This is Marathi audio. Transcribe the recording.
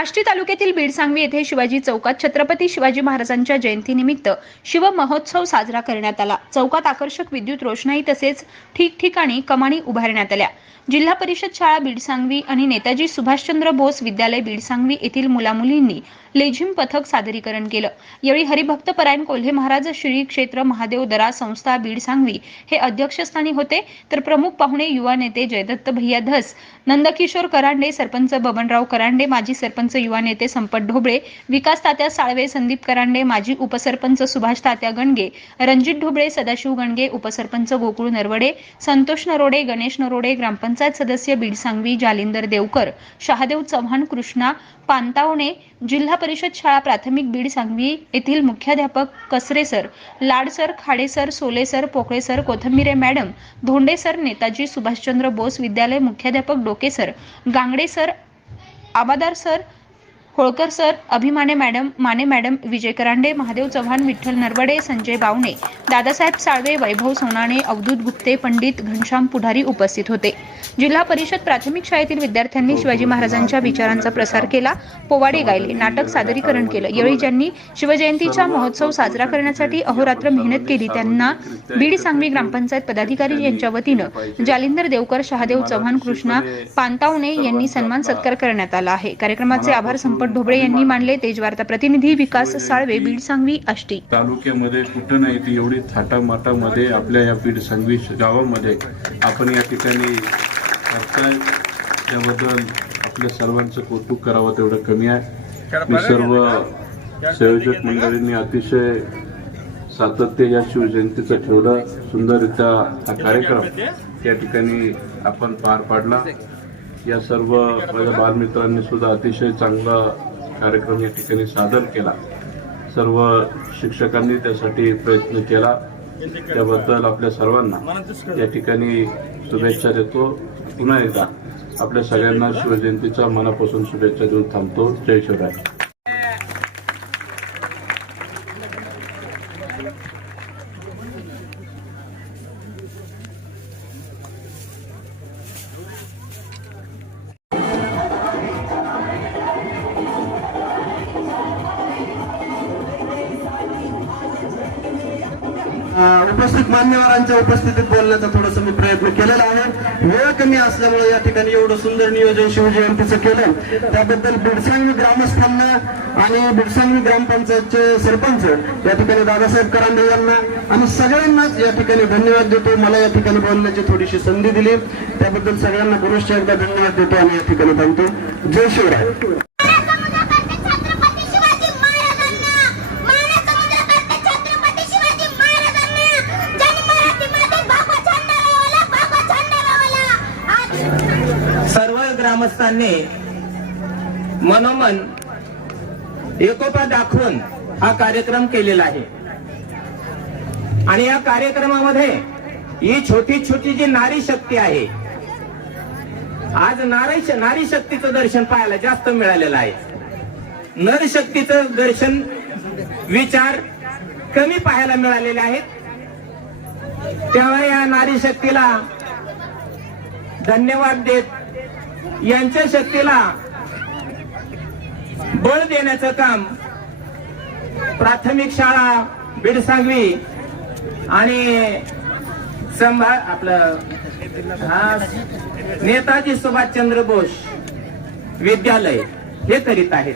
आष्टी तालुक्यातील बीडसांगवी येथे शिवाजी चौकात छत्रपती शिवाजी महाराजांच्या जयंतीनिमित्त शिवमहोत्सव साजरा करण्यात आला. चौकात आकर्षक विद्युत रोषणाई तसेच ठिकठिकाणी कमानी उभारण्यात आल्या. जिल्हा परिषद शाळा बीडसांगवी आणि नेताजी सुभाषचंद्र बोस विद्यालय बीडसांगवी येथील मुलामुलींनी लेझिम पथक सादरीकरण केलं. यावेळी हरिभक्त परायण कोल्हे महाराज श्री क्षेत्र महादेव दरा संस्था बीडसांगवी हे अध्यक्षस्थानी होते. तर प्रमुख पाहुणे युवा नेते जयदत्त भैया धस नंदकिशोर करांडे सरपंच बबनराव करांडे माजी सरपंच युवा नेते संपत ढोबळे विकास तात्या साळवे संदीप करांडे माजी उपसरपंच सुभाष तात्या गणगे रणजित ढोबळे सदाशिव गणगे उपसरपंच गोकुळ नरवडे संतोष नरोडे गणेश नरोडे ग्रामपंचायत सदस्य बीडसांगवी जालिंदर देवकर शहादेव चव्हाण कृष्णा पांतावणे जिल्हा परिषद शाळा प्राथमिक बीड सांगवी येथील मुख्याध्यापक Kasare sir Ladsar sir Pokale sir Kothambire madam Dhonde sir Netaji Subhashchandra Bose विद्यालय मुख्याध्यापक Doke sir Gangade sir Abadar sir Holkar sir Abhimane madam Mane madam Vijay Karande Mahadev Chavan Vitthal Narwade Sanjay Bawane Dadasaheb Salve Vaibhav Sonane Avdhoot Gupte Pandit Ghanshyam Pudhari उपस्थित होते. जिल्हा परिषद प्राथमिक शाळेतील विद्यार्थ्यांनी शिवाजी महाराजांच्या विचारांचा प्रसार केला पोवाडे गायले नाटक सादरीकरण केलं. यावेळी ज्यांनी शिवजयंतीचा महोत्सव साजरा करण्यासाठी अहोरात्र मेहनत केली त्यांना बीड सांगवी ग्रामपंचायत पदाधिकारी यांच्या वतीनं जालिंदर देवकर शहादेव चव्हाण कृष्णा पांतावणे यांनी सन्मान सत्कार करण्यात आला आहे. कार्यक्रमाचे आभार संपत ढोबळे यांनी मानले तेजवार्ता प्रतिनिधी विकास साळवे बीड सांगवी आष्टी. तालुक्यामध्ये कुठं नाही ती एवढी थाटामाटामध्ये आपल्या या बीड संगवी गावामध्ये. आपण या ठिकाणी त्याबद्दल आपल्या सर्वांचं कौतुक करावं तेवढं कमी आहे. मी सर्व संयोजक मंडळींनी अतिशय सातत्य या शिवजयंतीचं ठेवलं. सुंदररित्या हा कार्यक्रम या ठिकाणी आपण पार पाडला. या सर्व माझ्या बालमित्रांनी सुद्धा अतिशय चांगला कार्यक्रम या ठिकाणी सादर केला. सर्व शिक्षकांनी त्यासाठी प्रयत्न केला. त्याबद्दल आपल्या सर्वांना या ठिकाणी शुभेच्छा देतो. पुन्हा एकदा आपल्या सगळ्यांना शिवजयंतीच्या मनापासून शुभेच्छा देऊन थांबतो. जय शिवराय. उपस्थित मान्यवरांच्या उपस्थितीत बोलण्याचा थोडासा मी प्रयत्न केलेला आहे. वेळ कमी असल्यामुळे या ठिकाणी एवढं सुंदर नियोजन शिवजयंतीचं केलं त्याबद्दल बिडसांगी ग्रामस्थांना आणि बिडसांगी ग्रामपंचायतचे सरपंच या ठिकाणी दादासाहेब करांडे यांना आणि सगळ्यांनाच या ठिकाणी धन्यवाद देतो. मला या ठिकाणी बोलण्याची थोडीशी संधी दिली. त्याबद्दल सगळ्यांना पुरुष एकदा धन्यवाद देतो आणि या ठिकाणी थांबतो. जय शिवराय. ग्रामस्थांनी मनोमन एकोपा दाखवून हा कार्यक्रम केलेला आहे. आणि या कार्यक्रमामध्ये ही छोटी छोटी जी नारी शक्ती आहे आज नारी नारी शक्तीचं दर्शन पाहायला जास्त मिळालेलं आहे. नर शक्तीचं दर्शन विचार कमी पाहायला मिळालेले आहेत. तेव्हा या नारी शक्तीला धन्यवाद देत यांच्या शक्तीला बळ देण्याचं काम प्राथमिक शाळा बिडसांगवी आणि संभा आपलं नेताजी सुभाषचंद्र बोस विद्यालय हे करीत आहेत.